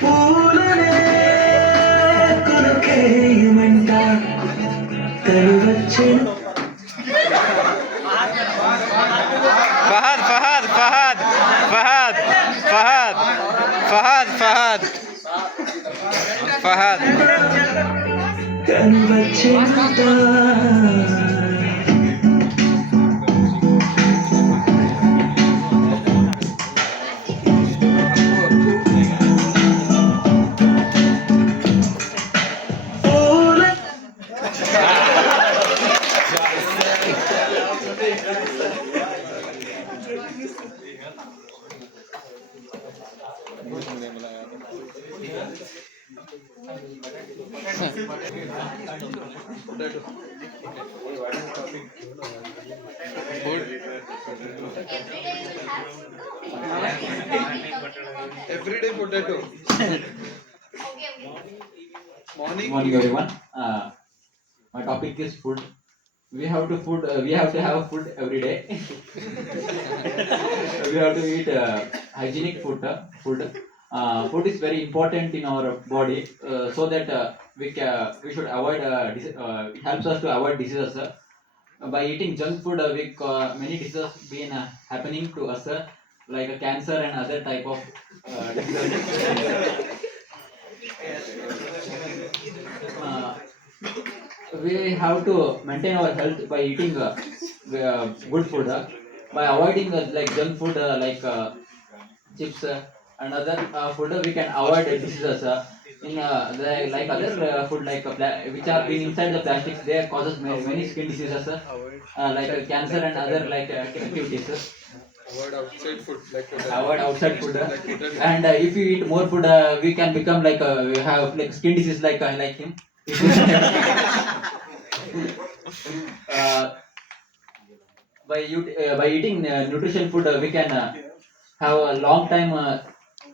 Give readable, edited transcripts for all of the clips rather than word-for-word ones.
పూలనే కొనుకేయమంట కలు వచ్చెను. Fahad, Fahad, Fahad, Fahad, Fahad, Fahad, Fahad, Fahad. కలు వచ్చెనంట. Everyday potato. Morning. Morning, everyone. My topic is food. We have to food. We have to have food every day. We have to eat hygienic food. Food is very important in our body, so that we should avoid. It helps us to avoid diseases. By eating junk food, many diseases been happening to us, like cancer and other type of diseases. We have to maintain our health by eating good food, by avoiding like junk food, like chips and other food. We can avoid diseases. Like other food, like which are being inside the plastics, they causes many skin diseases, like cancer and other like activities. Avoid outside food like potato. Avoid outside food, Like potato. and if you eat more food, we can become like we have like skin disease like him. uh, by eating nutrition food, we can have a long time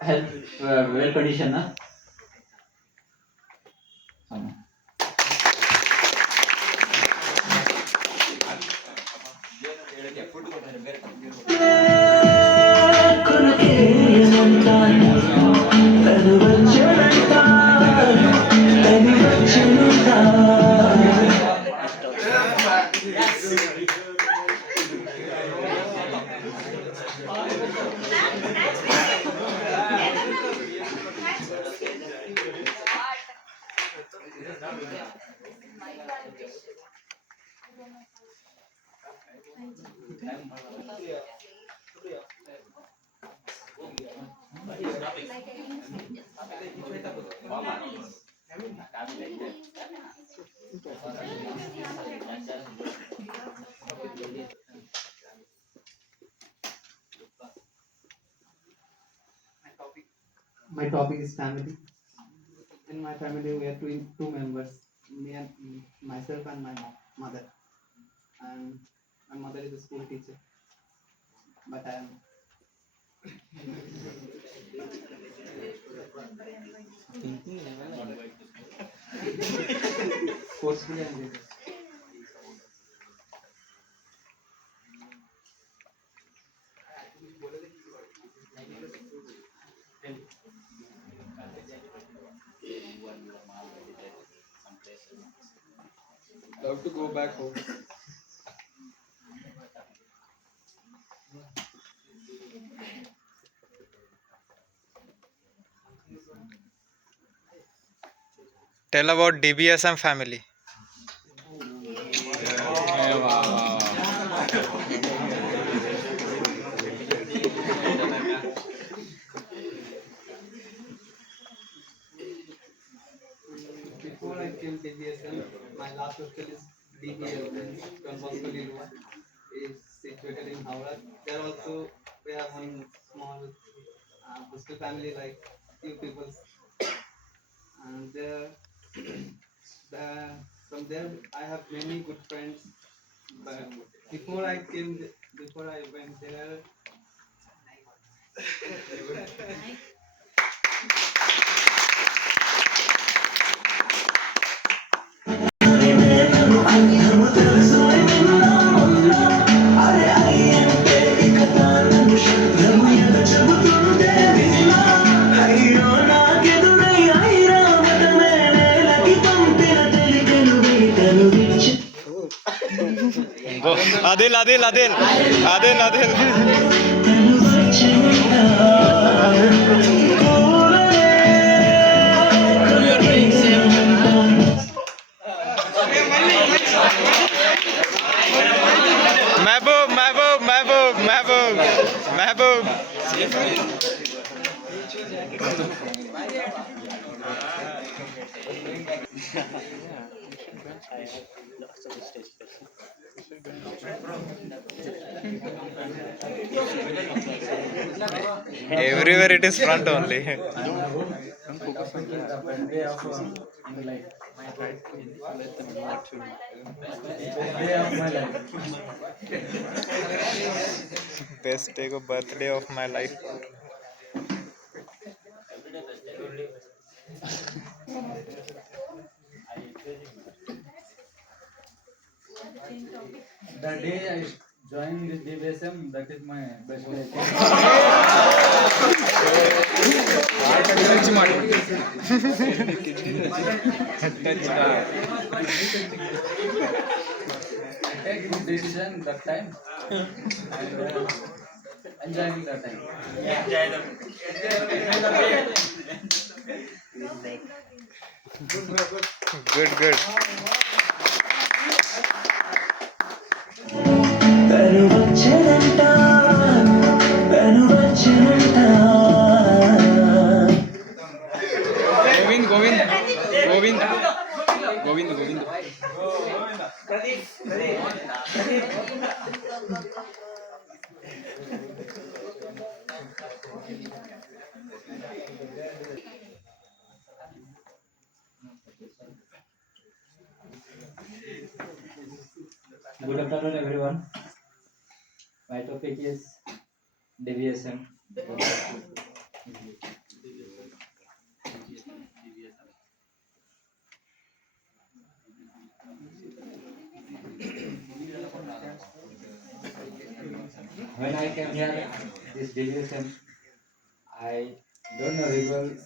health well condition. కొనుకేయమంట కలు వచ్చెనంట కలు వచ్చెనంట. My topic is family. In my family, we are two members, me and myself and my mother. And my mother is a school teacher, but I am. Forcefully and rigorous. Love to go back home. Tell about DBSM family. Before I came to DBSM, my last hostel is DBL, Don Bosco Lilua, is situated in Howrah. There also we have one small hostel family, like few people, and there, from there I have many good friends. But before I went there. అందము తెలుసులే నిన్న అరే అయ్యంటే ఇక తాను శబ్దము ఎద చెబుతుంటే Adil, Adil, Adil, Adil, Adil. తను వచ్చిందా Mehboob, Mehboob, Mehboob, Mehboob, Mehboob. Everywhere it is front only. Best day of birthday of my life. The day I joined this DBSM, that is my best day. I take this decision that time and enjoying that time. Good, good. తను వచ్చేదంట తను వచ్చేదంట Govind, Govind, Govind, Govind, Govind. Good afternoon, everyone. My topic is deviation. When I came here, this deviation, I don't know regular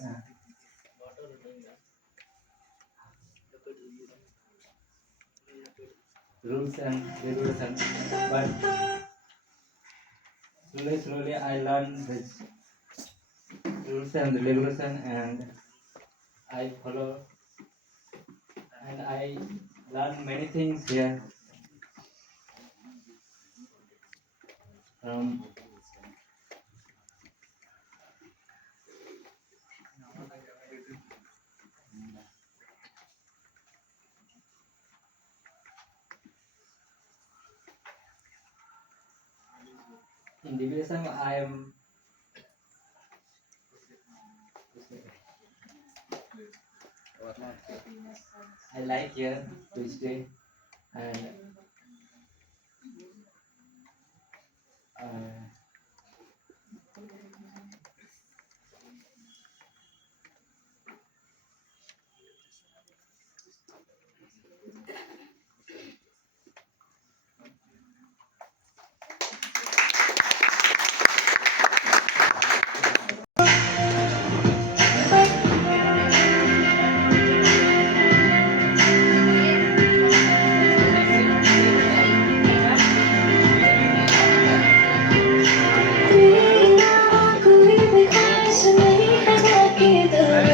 rules and regulations, but slowly I learned this rules and regulation, and I follow, and I learn many things here from in deviation. I like here to stay, and uh, कोई भी ख्वाहिश नहीं है बाकी दर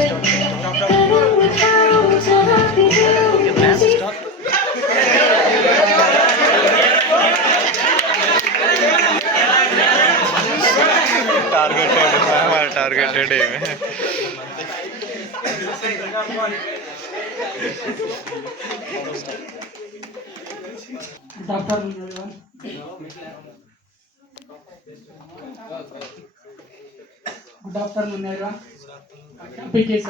करूँ खाऊं जहाँ भी जाऊं बसी Targeted, हमारा targeted है. Good afternoon, everyone. Good afternoon, everyone. Topic is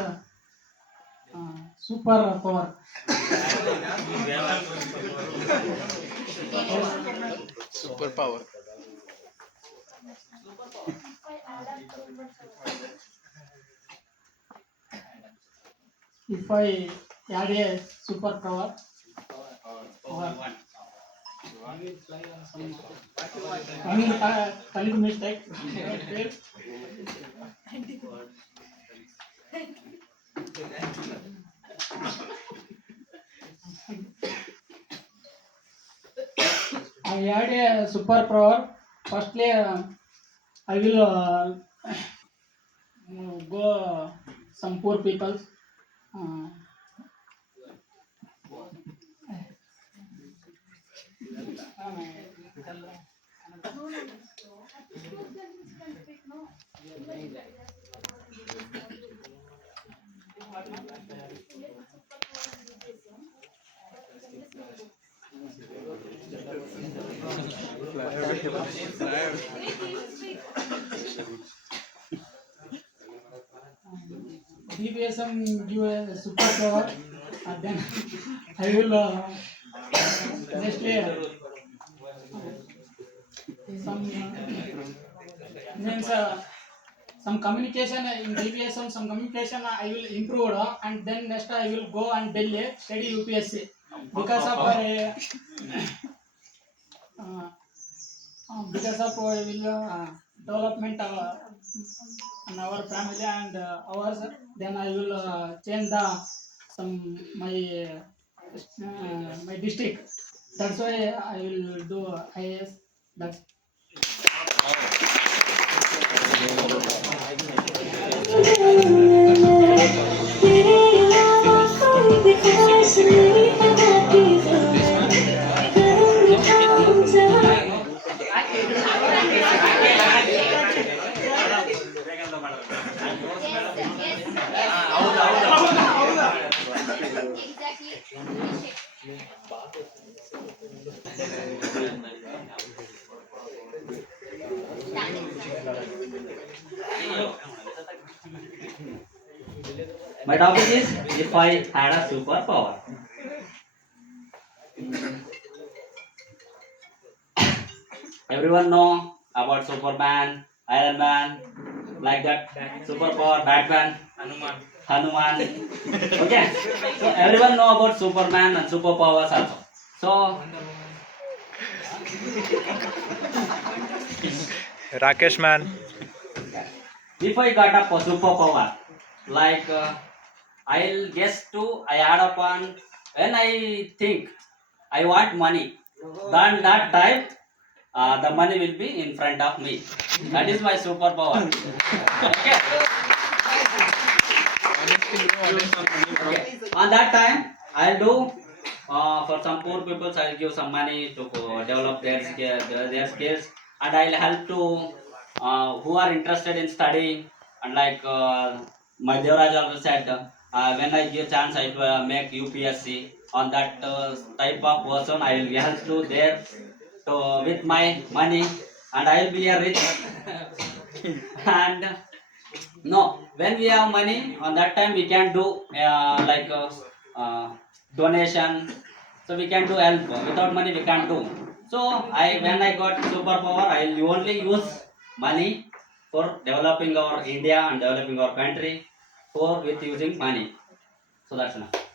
super power. Super power. If I add a super power, I mean, Telugu mistake. I had a superpower. Firstly, I will go some poor people. Uh, DBSM give a superpower, and then I will honestly some means some communication in DBSM, some communication I will improve, and then next I will go and Delhi study UPSC uh, because of I will development in our family and ours. Then I will change the some my district. That's why I will do IAS. That's My topic is if I had a superpower. Everyone know about Superman, Iron Man, like that. Superpower, Batman, Hanuman. Okay. So everyone know about Superman and superpowers also. So Rakesh man. if I got a superpower, like I'll guess to I add upon when I think I want money, then that time the money will be in front of me. That is my superpower. Okay. Okay. On that time, I'll do for some poor people. I'll give some money to develop their skills, and I'll help to who are interested in studying. And like my Devraj also said, when I give chance, I will make UPSC. On that type of person, I will help to there to with my money, and I will be a rich. And no, when we have money, on that time we can do donation. So we can do help. Without money, we can't do. So when I got superpower, I will only use money for developing our India and developing our country for with using money. So that's enough.